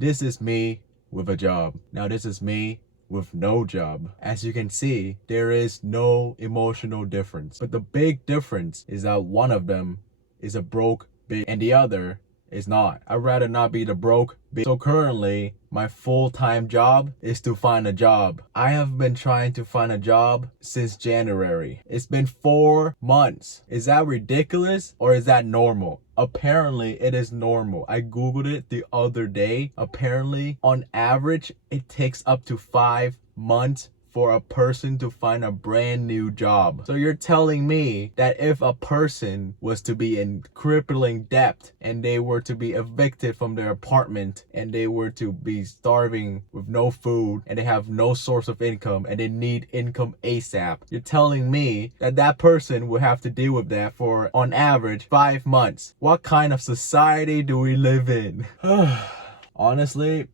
This is me with a job. Now this is me with no job. As you can see, there is no emotional difference. But the big difference is that one of them is a broke bitch and the other is not. I'd rather not be the broke bitch. So currently, my full-time job is to find a job. I have been trying to find a job since January. It's been 4 months. Is that ridiculous or is that normal? Apparently, it is normal. I googled it the other day. Apparently, on average, it takes up to 5 months for a person to find a brand new job. So you're telling me that if a person was to be in crippling debt and they were to be evicted from their apartment and they were to be starving with no food and they have no source of income and they need income ASAP, you're telling me that that person would have to deal with that for, on average, 5 months. What kind of society do we live in? Honestly,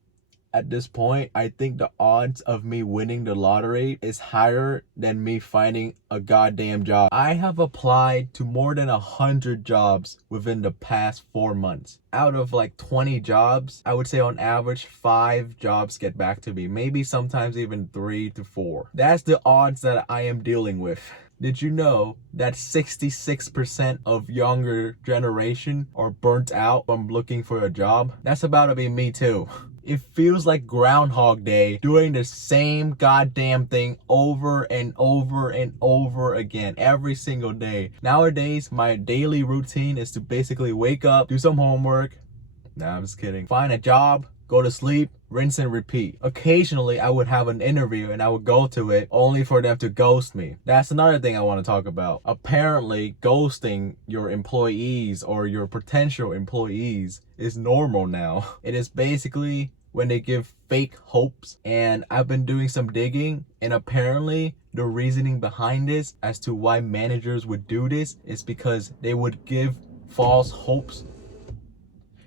at this point, I think the odds of me winning the lottery is higher than me finding a goddamn job. I have applied to more than 100 jobs within the past 4 months. Out of like 20 jobs, I would say on average 5 jobs get back to me. Maybe sometimes even 3 to 4. That's the odds that I am dealing with. Did you know that 66% of younger generation are burnt out from looking for a job? That's about to be me too. It feels like Groundhog Day doing the same goddamn thing over and over and over again every single day. Nowadays, my daily routine is to basically wake up, do some homework. Nah, I'm just kidding. Find a job, go to sleep, rinse and repeat. Occasionally, I would have an interview and I would go to it only for them to ghost me. That's another thing I want to talk about. Apparently, ghosting your employees or your potential employees is normal now. It is basically when they give fake hopes, and I've been doing some digging, and apparently the reasoning behind this as to why managers would do this is because they would give false hopes.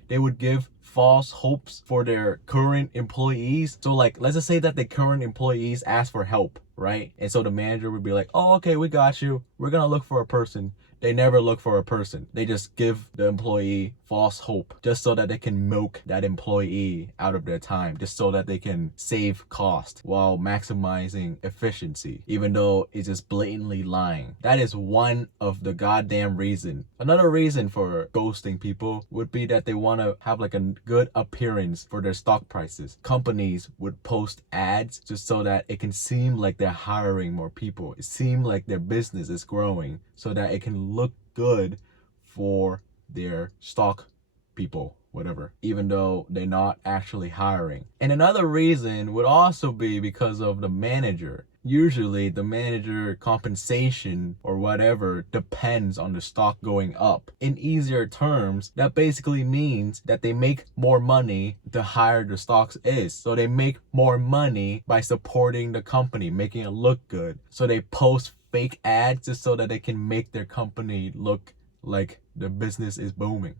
They would give false hopes for their current employees. So like, let's just say that the current employees ask for help, right? And so the manager would be like, oh, okay, we got you. We're gonna look for a person. They never look for a person. They just give the employee false hope just so that they can milk that employee out of their time, just so that they can save cost while maximizing efficiency, even though it's just blatantly lying. That is one of the goddamn reason. Another reason for ghosting people would be that they want to have like a good appearance for their stock prices. Companies would post ads just so that it can seem like they're hiring more people. It seems like their business is growing so that it can look good for their stock people, whatever, even though they're not actually hiring. And another reason would also be because of the manager. Usually the manager compensation or whatever depends on the stock going up. In easier terms, that basically means that they make more money the higher the stocks is. So they make more money by supporting the company, making it look good. So they post fake ads just so that they can make their company look like the business is booming.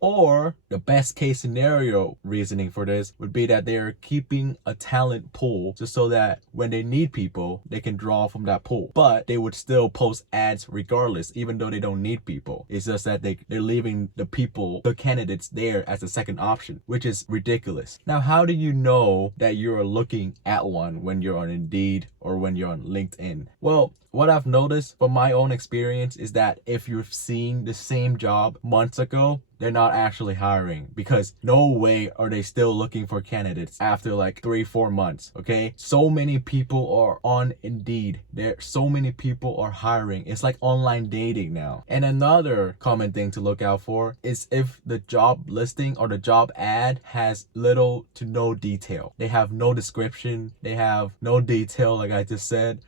Or the best case scenario reasoning for this would be that they're keeping a talent pool just so that when they need people, they can draw from that pool. But they would still post ads regardless, even though they don't need people. It's just that they're leaving the people, the candidates there as a second option, which is ridiculous. Now, how do you know that you're looking at one when you're on Indeed or when you're on LinkedIn? Well, what I've noticed from my own experience is that if you've seen the same job months ago, they're not actually hiring, because no way are they still looking for candidates after like 3-4 months. Okay, so many people are on Indeed. So many people are hiring. It's like online dating now. And another common thing to look out for is if the job listing or the job ad has little to no detail. They have no description, they have no detail, like I just said.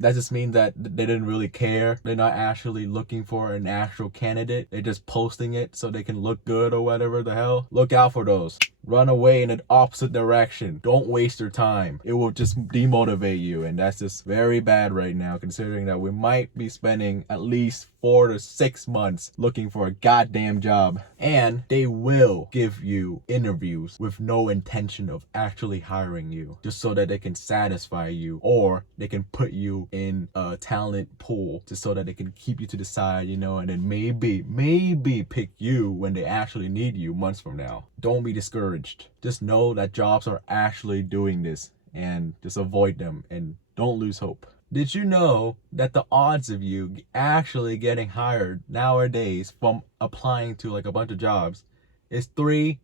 That just means that they didn't really care. They're not actually looking for an actual candidate. They're just posting it so they can look good or whatever the hell. Look out for those. Run away in the opposite direction. Don't waste your time. It will just demotivate you, and that's just very bad right now, considering that we might be spending at least 4 to 6 months looking for a goddamn job. And they will give you interviews with no intention of actually hiring you, just so that they can satisfy you, or they can put you in a talent pool just so that they can keep you to the side, and then maybe pick you when they actually need you months from now. Don't be discouraged. discouraged. Just know that jobs are actually doing this, and just avoid them and don't lose hope. Did you know that the odds of you actually getting hired nowadays from applying to like a bunch of jobs is 3%?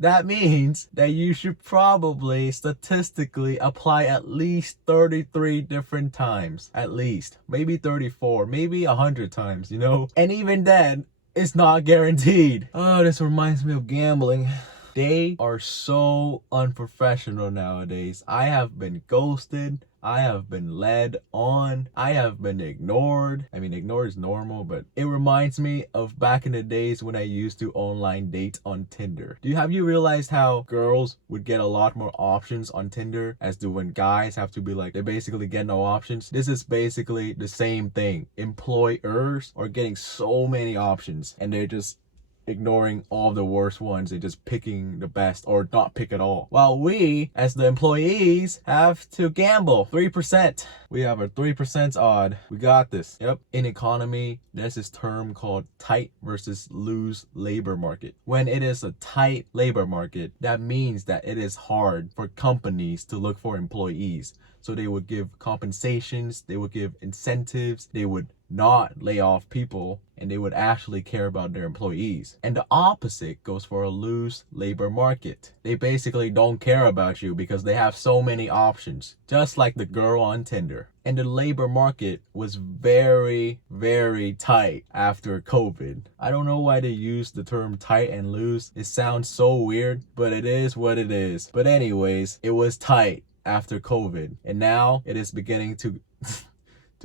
That means that you should probably statistically apply at least 33 different times. At least. Maybe 34, maybe 100 times, you know? And even then, it's not guaranteed. Oh, this reminds me of gambling. They are so unprofessional nowadays. I have been ghosted. I have been led on. I have been ignored. I mean, ignored is normal, but it reminds me of back in the days when I used to online date on Tinder. Have you realized how girls would get a lot more options on Tinder as do when guys have to be like, they basically get no options? This is basically the same thing. Employers are getting so many options and they're just ignoring all the worst ones and just picking the best or not pick at all. While we, as the employees, have to gamble. 3%. We have a 3% odd. We got this. Yep. In economy, there's this term called tight versus loose labor market. When it is a tight labor market, that means that it is hard for companies to look for employees. So they would give compensations, they would give incentives, they would not lay off people, and they would actually care about their employees. And the opposite goes for a loose labor market. They basically don't care about you because they have so many options, just like the girl on Tinder. And the labor market was very, very tight after COVID. I don't know why they use the term tight and loose. It sounds so weird, but it is what it is. But anyways, it was tight after COVID, and now it is beginning to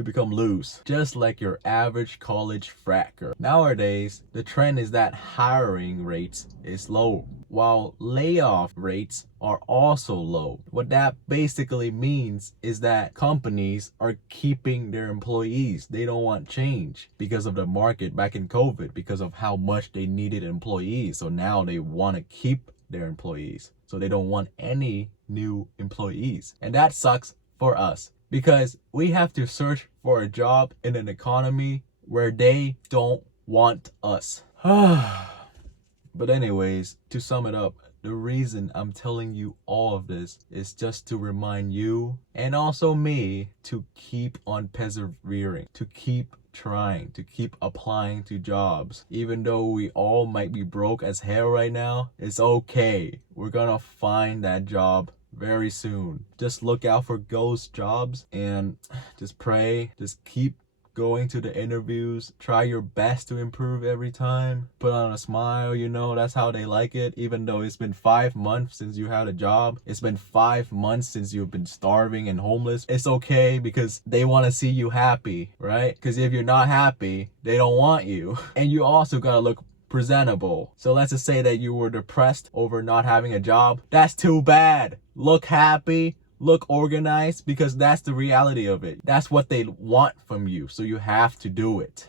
become loose, just like your average college frat girl. Nowadays, the trend is that hiring rates is low, while layoff rates are also low. What that basically means is that companies are keeping their employees. They don't want change because of the market back in COVID, because of how much they needed employees. So now they want to keep their employees. So they don't want any new employees. And that sucks for us because we have to search for a job in an economy where they don't want us. But anyways, to sum it up, the reason I'm telling you all of this is just to remind you and also me to keep on persevering, to keep trying, to keep applying to jobs. Even though we all might be broke as hell right now, it's okay. We're gonna find that job very soon. Just look out for ghost jobs and just pray. Just keep going to the interviews. Try your best to improve every time. Put on a smile, you know, that's how they like it. Even though it's been 5 months since you had a job, it's been 5 months since you've been starving and homeless. It's okay because they want to see you happy, right? Because if you're not happy, they don't want you. And you also gotta look presentable. So let's just say that you were depressed over not having a job. That's too bad. Look happy, look organized, because that's the reality of it. That's what they want from you. So you have to do it.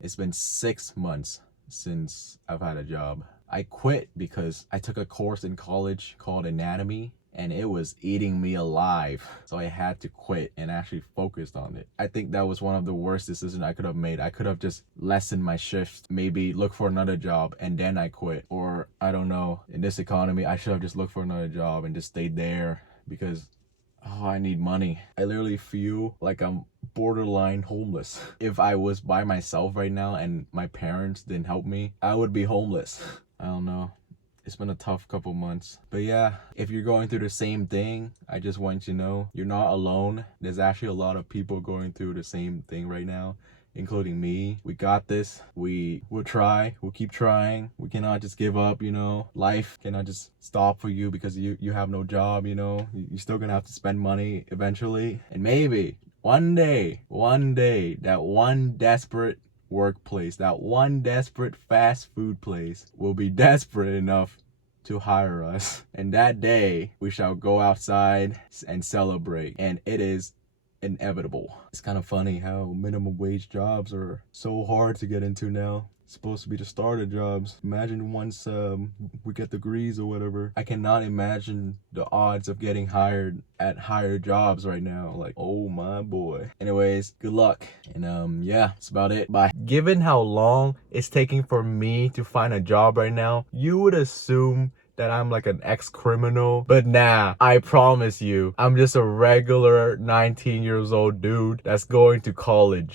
It's been 6 months since I've had a job. I quit because I took a course in college called anatomy, and it was eating me alive. So I had to quit and actually focused on it. I think that was one of the worst decisions I could have made. I could have just lessened my shifts, maybe look for another job, and then I quit. Or I don't know, in this economy, I should have just looked for another job and just stayed there because I need money. I literally feel like I'm borderline homeless. If I was by myself right now and my parents didn't help me, I would be homeless. I don't know. It's been a tough couple months. But yeah, if you're going through the same thing, I just want you to know you're not alone. There's actually a lot of people going through the same thing right now, including me. We got this. We will try. We'll keep trying. We cannot just give up, you know. Life cannot just stop for you because you have no job, you know. You're still gonna have to spend money eventually. And maybe one day, that one desperate workplace, that one desperate fast food place will be desperate enough to hire us. And that day we shall go outside and celebrate. And it is inevitable. It's kind of funny how minimum wage jobs are so hard to get into now. supposed to be the starter jobs. Imagine once we get degrees or whatever. I cannot imagine the odds of getting hired at higher jobs right now. Like, oh my boy. Anyways, good luck. And yeah, that's about it. Bye. Given how long it's taking for me to find a job right now, you would assume that I'm like an ex-criminal, but nah, I promise you, I'm just a regular 19 years old dude that's going to college.